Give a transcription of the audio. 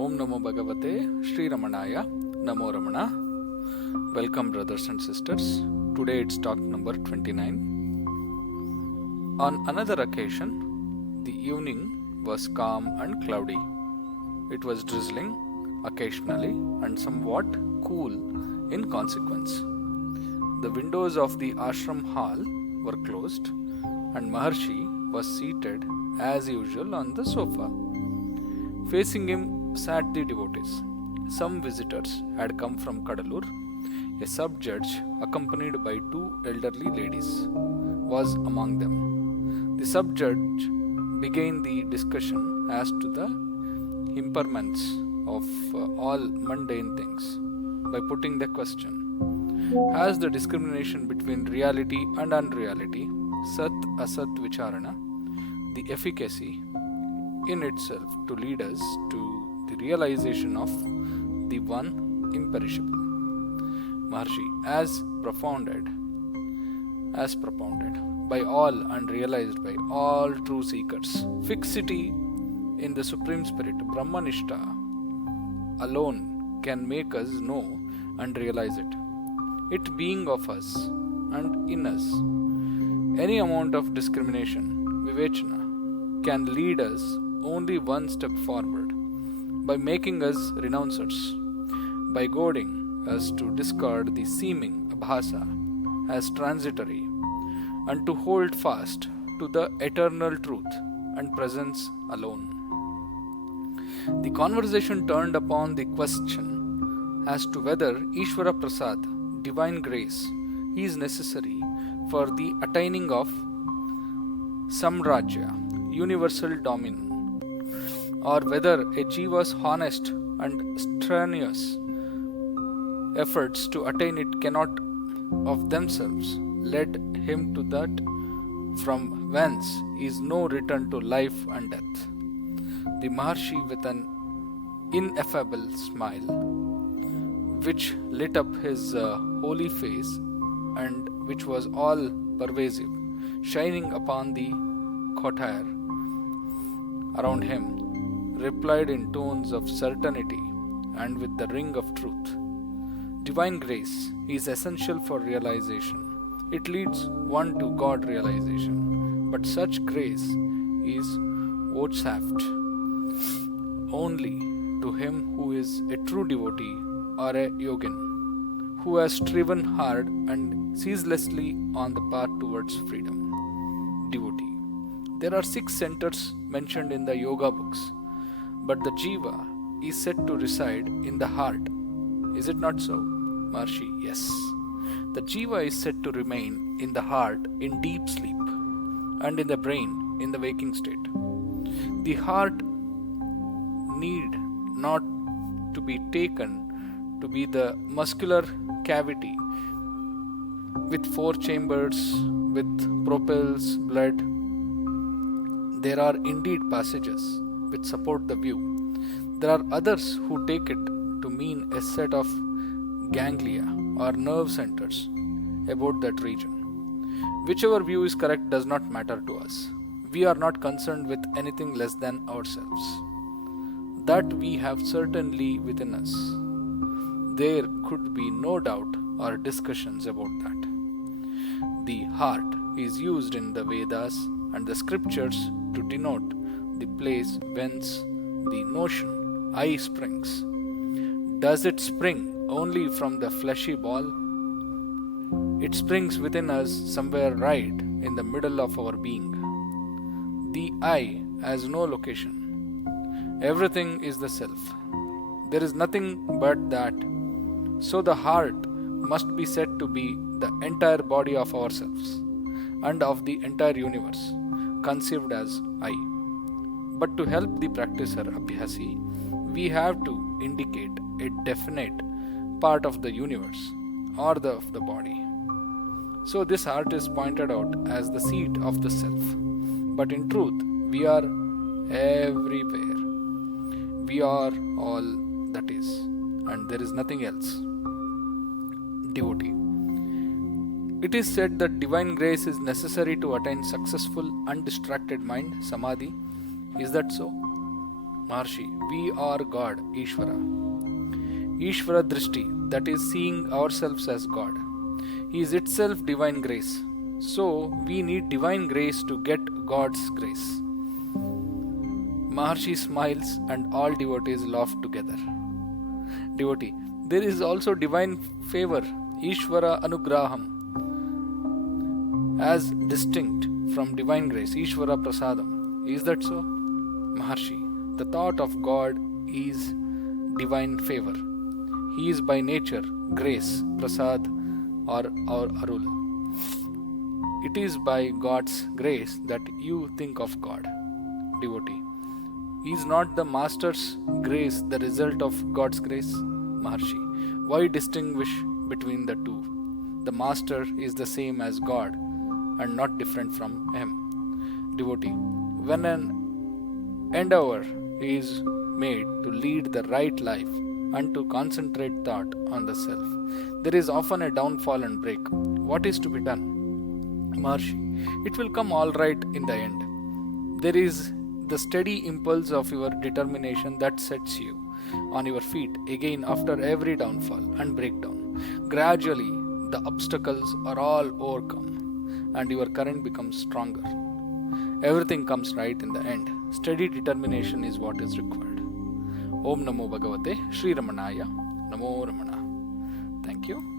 Om Namo Bhagavate Shri Ramanaya Namo Ramana. Welcome, brothers and sisters. Today it's talk number 29. On another occasion, the evening was calm and cloudy. It was drizzling occasionally and somewhat cool in consequence. The windows of the ashram hall were closed, and Maharshi was seated as usual on the sofa. Facing him sat the devotees. Some visitors had come from Kadalur. A sub-judge, accompanied by two elderly ladies, was among them. The sub-judge began the discussion as to the impermanence of all mundane things by putting the question: has the discrimination between reality and unreality, Sat Asat Vicharana, the efficacy in itself to lead us to the realization of the one imperishable? Maharshi, as propounded by all and realized by all true seekers, fixity in the Supreme Spirit, Brahmanishta, alone can make us know and realize it. It being of us and in us. Any amount of discrimination, vivechana, can lead us only one step forward by making us renouncers, by goading us to discard the seeming abhasa as transitory and to hold fast to the eternal truth and presence alone. The conversation turned upon the question as to whether Ishvara Prasad, divine grace, is necessary for the attaining of Samrajya, universal dominion, or whether a jiva's honest and strenuous efforts to attain it cannot of themselves lead him to that from whence is no return to life and death. The Maharshi, with an ineffable smile, which lit up his holy face and which was all pervasive, shining upon the courtier around him, replied in tones of certainty and with the ring of truth: divine grace is essential for realization. It leads one to God realization, but such grace is vouchsafed only to him who is a true devotee or a yogin, who has striven hard and ceaselessly on the path towards freedom. Devotee. There are 6 centers mentioned in the yoga books, but the jiva is said to reside in the heart. Is it not so? Maharshi, yes. The jiva is said to remain in the heart in deep sleep and in the brain in the waking state. The heart need not to be taken to be the muscular cavity with 4 chambers with propels blood. There are indeed passages which support the view. There are others who take it to mean a set of ganglia or nerve centers about that region. Whichever view is correct does not matter to us. We are not concerned with anything less than ourselves. That we have certainly within us. There could be no doubt or discussions about that. The heart is used in the Vedas and the scriptures to denote the place whence the notion I springs. Does it spring only from the fleshy ball? It springs within us somewhere right in the middle of our being. The I has no location. Everything is the self. There is nothing but that. So the heart must be said to be the entire body of ourselves and of the entire universe, conceived as I. But to help the practicer Abhyasi, we have to indicate a definite part of the universe or of the body. So this heart is pointed out as the seat of the self. But in truth, we are everywhere. We are all that is, and there is nothing else. Devotee. It is said that divine grace is necessary to attain successful undistracted mind, samadhi. Is that so? Maharshi, we are God, Ishvara. Ishvara Drishti, that is seeing ourselves as God. He is itself divine grace. So we need divine grace to get God's grace. Maharshi smiles and all devotees laugh together. Devotee, there is also divine favor, Ishvara Anugraham, as distinct from divine grace, Ishvara Prasadam. Is that so? Maharshi, the thought of God is divine favor. He is by nature grace, prasad, or arul. It is by God's grace that you think of God. Devotee, is not the Master's grace the result of God's grace? Maharshi, why distinguish between the two? The Master is the same as God and not different from Him. Devotee, when an endeavor is made to lead the right life and to concentrate thought on the self, there is often a downfall and break. What is to be done? Maharshi, it will come all right in the end. There is the steady impulse of your determination that sets you on your feet again after every downfall and breakdown. Gradually, the obstacles are all overcome and your current becomes stronger. Everything comes right in the end. Steady determination is what is required. Om Namo Bhagavate Shri Ramanaya. Namo Ramana. Thank you.